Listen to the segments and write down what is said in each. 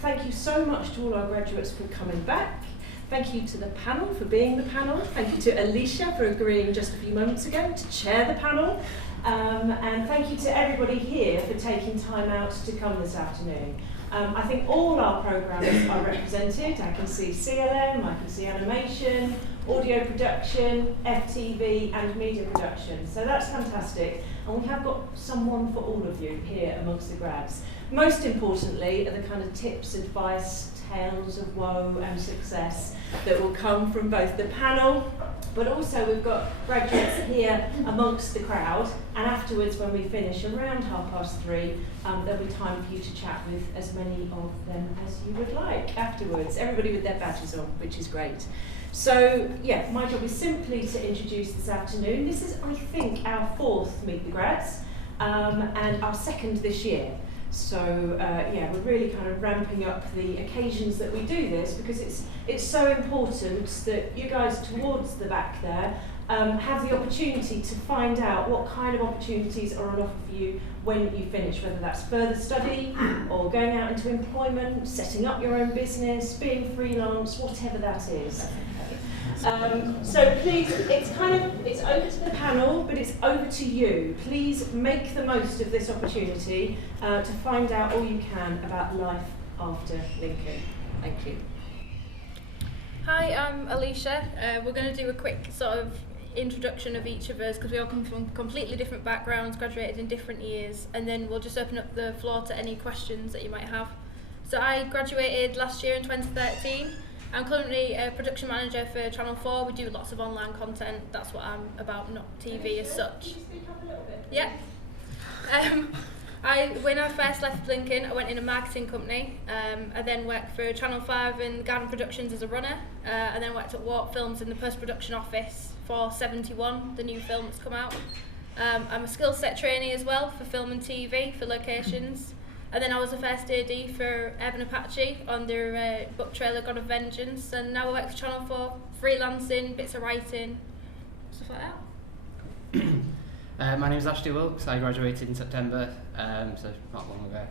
thank you so much to all our graduates for coming back. Thank you to the panel for being the panel. Thank you to Alicia for agreeing just a few moments ago to chair the panel. And thank you to everybody here for taking time out to come this afternoon. I think all our programmes are represented. I can see CLM, I can see animation, audio production, FTV and media production. So that's fantastic. And we have got someone for all of you here amongst the grads. Most importantly are the kind of tips, advice, tales of woe and success that will come from both the panel, but also we've got graduates here amongst the crowd, and afterwards when we finish around 3:30, there'll be time for you to chat with as many of them as you would like afterwards. Everybody with their badges on, which is great. So yeah, my job is simply to introduce this afternoon. This is, I think, our 4th Meet the Grads, and our 2nd this year. So yeah, we're really kind of ramping up the occasions that we do this, because it's so important that you guys towards the back there have the opportunity to find out what kind of opportunities are on offer for you when you finish, whether that's further study or going out into employment, setting up your own business, being freelance, whatever that is. So please, it's over to the panel, but it's over to you. Please make the most of this opportunity to find out all you can about life after Lincoln. Thank you. Hi, I'm Alicia. We're going to do a quick sort of introduction of each of us, because we all come from completely different backgrounds, graduated in different years, and then we'll just open up the floor to any questions that you might have. So I graduated last year in 2013. I'm currently a production manager for Channel 4. We do lots of online content. That's what I'm about, not TV as such. Can you speak up a little bit? Yeah. When I first left Lincoln, I went in a marketing company. I then worked for Channel 5 and Garden Productions as a runner. And then worked at Warp Films in the post-production office for 71, the new film that's come out. I'm a skill set trainee as well for film and TV, for locations. And then I was the first AD for Evan Apache on their book trailer God of Vengeance, and now I work for Channel 4, freelancing, bits of writing, stuff like that. My name is Ashley Wilkes. I graduated in September, so not long ago.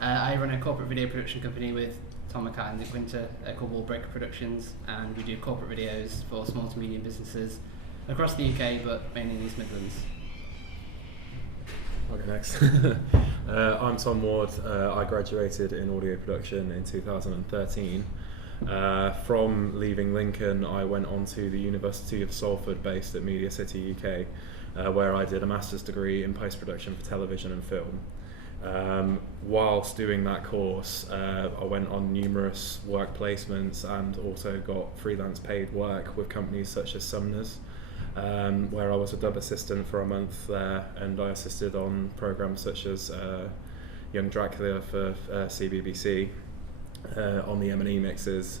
I run a corporate video production company with Tom McCann and Nick Winter called Wallbreaker Productions, and we do corporate videos for small to medium businesses across the UK, but mainly in East Midlands. Okay, next. I'm Tom Ward. I graduated in audio production in 2013. From leaving Lincoln, I went on to the University of Salford, based at Media City, UK, where I did a master's degree in post-production for television and film. Whilst doing that course, I went on numerous work placements and also got freelance paid work with companies such as Sumner's, where I was a dub assistant for a month there, and I assisted on programmes such as Young Dracula for CBBC, on the M&E mixes.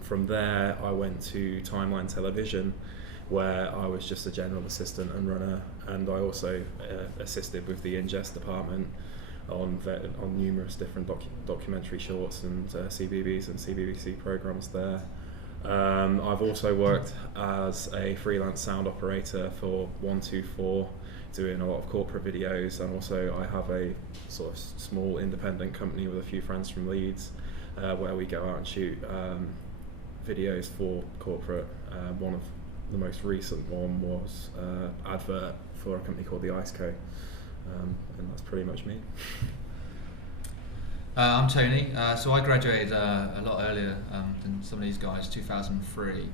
From there I went to Timeline Television, where I was just a general assistant and runner, and I also assisted with the ingest department on numerous different documentary shorts and CBBS and CBBC programmes there. I've also worked as a freelance sound operator for 124, doing a lot of corporate videos, and also I have a sort of small independent company with a few friends from Leeds, where we go out and shoot videos for corporate. One of the most recent one was advert for a company called the IceCo, and that's pretty much me. I'm Tony. So I graduated a lot earlier than some of these guys, 2003.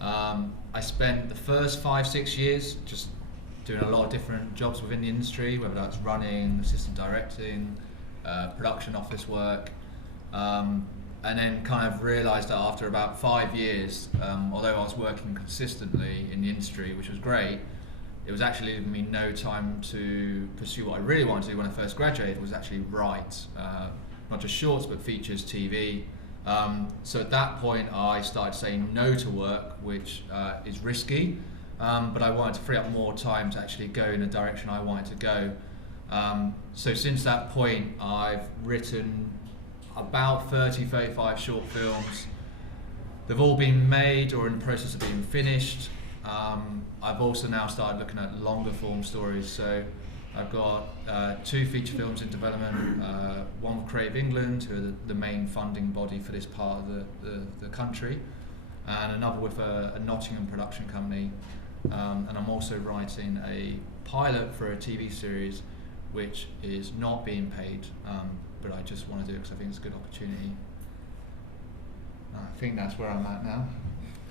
I spent the first 5-6 years just doing a lot of different jobs within the industry, whether that's running, assistant directing, production office work, and then kind of realised that after about 5 years, although I was working consistently in the industry, which was great, it was actually leaving me no time to pursue what I really wanted to do when I first graduated, was actually write, not just shorts but features, TV. So at that point I started saying no to work, which is risky, but I wanted to free up more time to actually go in the direction I wanted to go. So since that point I've written about 30-35 short films. They've all been made or in the process of being finished. I've also now started looking at longer form stories, so I've got 2 feature films in development, one with Creative England, who are the main funding body for this part of the country, and another with a Nottingham production company. And I'm also writing a pilot for a TV series which is not being paid, but I just want to do it because I think it's a good opportunity. I think that's where I'm at now.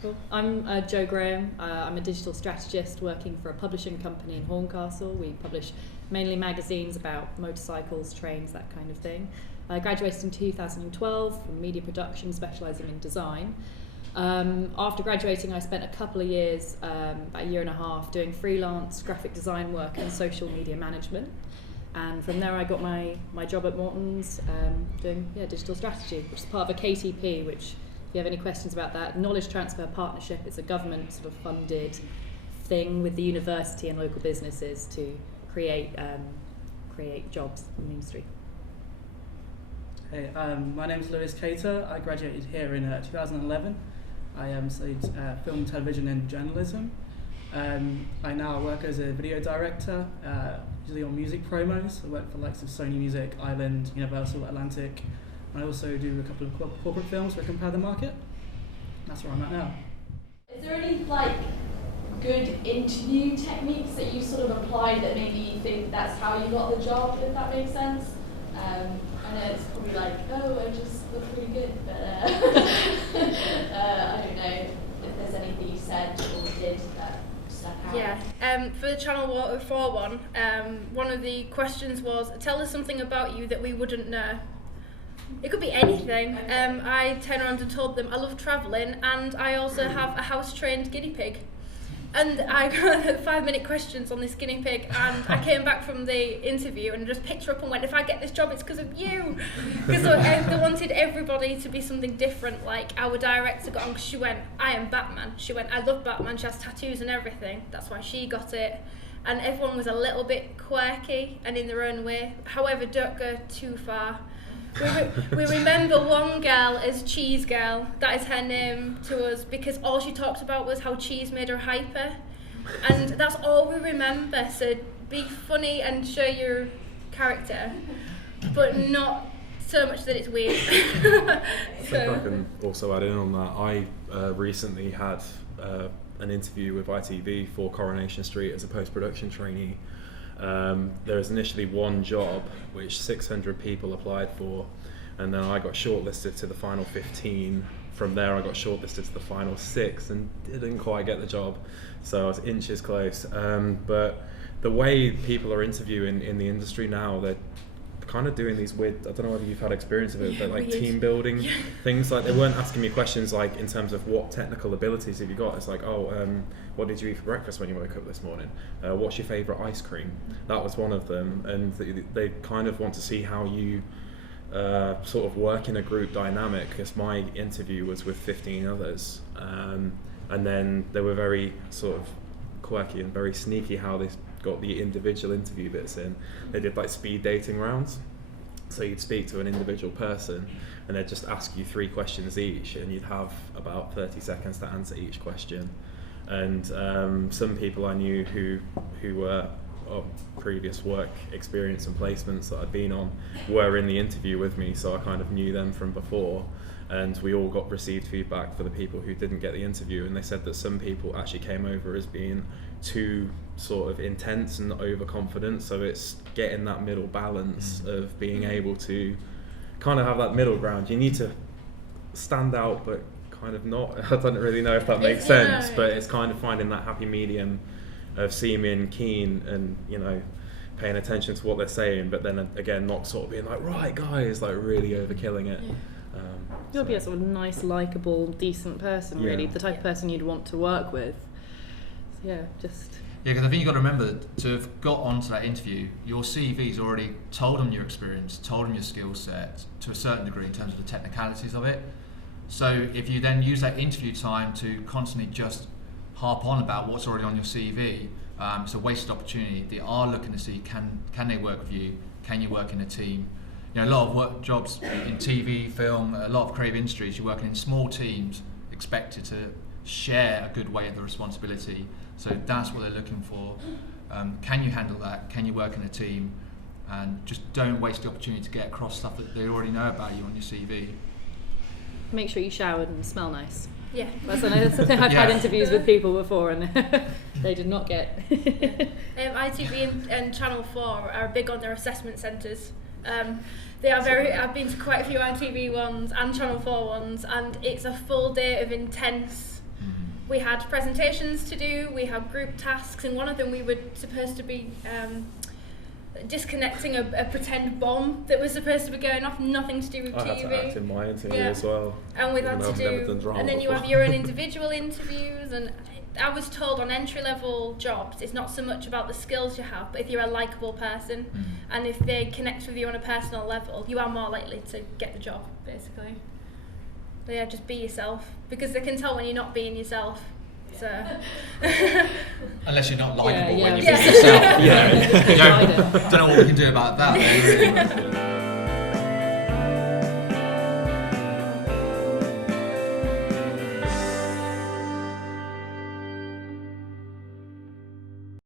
Cool. I'm Jo Graham. I'm a digital strategist working for a publishing company in Horncastle. We publish mainly magazines about motorcycles, trains, that kind of thing. I graduated in 2012 from media production, specialising in design. After graduating, I spent a couple of years, about a year and a half, doing freelance graphic design work and social media management. And from there I got my job at Morton's doing digital strategy, which is part of a KTP, which, if you have any questions about that, Knowledge Transfer Partnership, it's a government sort of funded thing with the university and local businesses to create jobs in the industry. Hey, my name is Lewis Cater. I graduated here in 2011. I studied film, television and journalism. I now work as a video director, usually on music promos. I work for the likes of Sony Music, Island, Universal, Atlantic. I also do a couple of corporate films for Compare the Market. That's where I'm at now. Is there any good interview techniques that you sort of applied that maybe you think that's how you got the job, if that makes sense? I know it's probably I just look really good, but I don't know if there's anything you said or did that stuck out. Yeah, for the Channel 4 one, one of the questions was, tell us something about you that we wouldn't know. It could be anything. I turned around and told them I love travelling and I also have a house-trained guinea pig. And I got 5-minute questions on this guinea pig, and I came back from the interview and just picked her up and went, if I get this job, it's because of you. Because they wanted everybody to be something different. Like, our director got on because she went, I am Batman. She went, I love Batman. She has tattoos and everything. That's why she got it. And everyone was a little bit quirky and in their own way. However, don't go too far. We remember one girl as Cheese Girl. That is her name to us, because all she talked about was how cheese made her hyper, and that's all we remember. So be funny and show your character, but not so much that it's weird. I think I can also add in on that. I recently had an interview with ITV for Coronation Street as a post-production trainee. There was initially one job which 600 people applied for, and then I got shortlisted to the final 15. From there I got shortlisted to the final 6 and didn't quite get the job, so I was inches close. But the way people are interviewing in the industry now, they're kind of doing these weird, I don't know whether you've had experience of it, but like team building things. Like, they weren't asking me questions like in terms of what technical abilities have you got. It's like, what did you eat for breakfast when you woke up this morning? What's your favourite ice cream? That was one of them. And they kind of want to see how you sort of work in a group dynamic, because my interview was with 15 others. And then they were very sort of quirky and very sneaky how they got the individual interview bits in. They did like speed dating rounds, so you'd speak to an individual person and they'd just ask you 3 questions each, and you'd have about 30 seconds to answer each question. And some people I knew who were of previous work experience and placements that I'd been on were in the interview with me, so I kind of knew them from before. And we all received feedback for the people who didn't get the interview, and they said that some people actually came over as being too sort of intense and overconfident. So it's getting that middle balance of being able to kind of have that middle ground. You need to stand out but kind of not. I don't really know if that makes sense, but it's kind of finding that happy medium of seeming keen and, paying attention to what they're saying, but then again not sort of being like, right guys, like really overkilling it. You'll be a sort of nice, likeable, decent person, really, the type of person you'd want to work with. So, Yeah, because I think you've got to remember that to have got onto that interview, your CV's already told them your experience, told them your skill set to a certain degree in terms of the technicalities of it. So if you then use that interview time to constantly just harp on about what's already on your CV, it's a wasted opportunity. They are looking to see, can they work with you? Can you work in a team? A lot of work jobs in TV, film, a lot of creative industries, you're working in small teams, expected to share a good weight of the responsibility. So that's what they're looking for. Can you handle that? Can you work in a team? And just don't waste the opportunity to get across stuff that they already know about you on your CV. Make sure you showered and smell nice. Yeah. That's something I've had interviews with people before, and they did not get. ITV and Channel 4 are big on their assessment centres. They are very. I've been to quite a few ITV ones and Channel 4 ones, and it's a full day of intense. We had presentations to do. We had group tasks, and one of them we were supposed to be disconnecting a pretend bomb that was supposed to be going off. Nothing to do with I TV. had to act in my interview as well. And we had even though to I've never do. done drama And then you before. have your own individual interviews and. I was told on entry-level jobs, it's not so much about the skills you have, but if you're a likeable person, and if they connect with you on a personal level, you are more likely to get the job, basically. So yeah, just be yourself, because they can tell when you're not being yourself. So. Unless you're not likeable when you Yeah. be yourself. Yeah. Don't know what we can do about that. Really.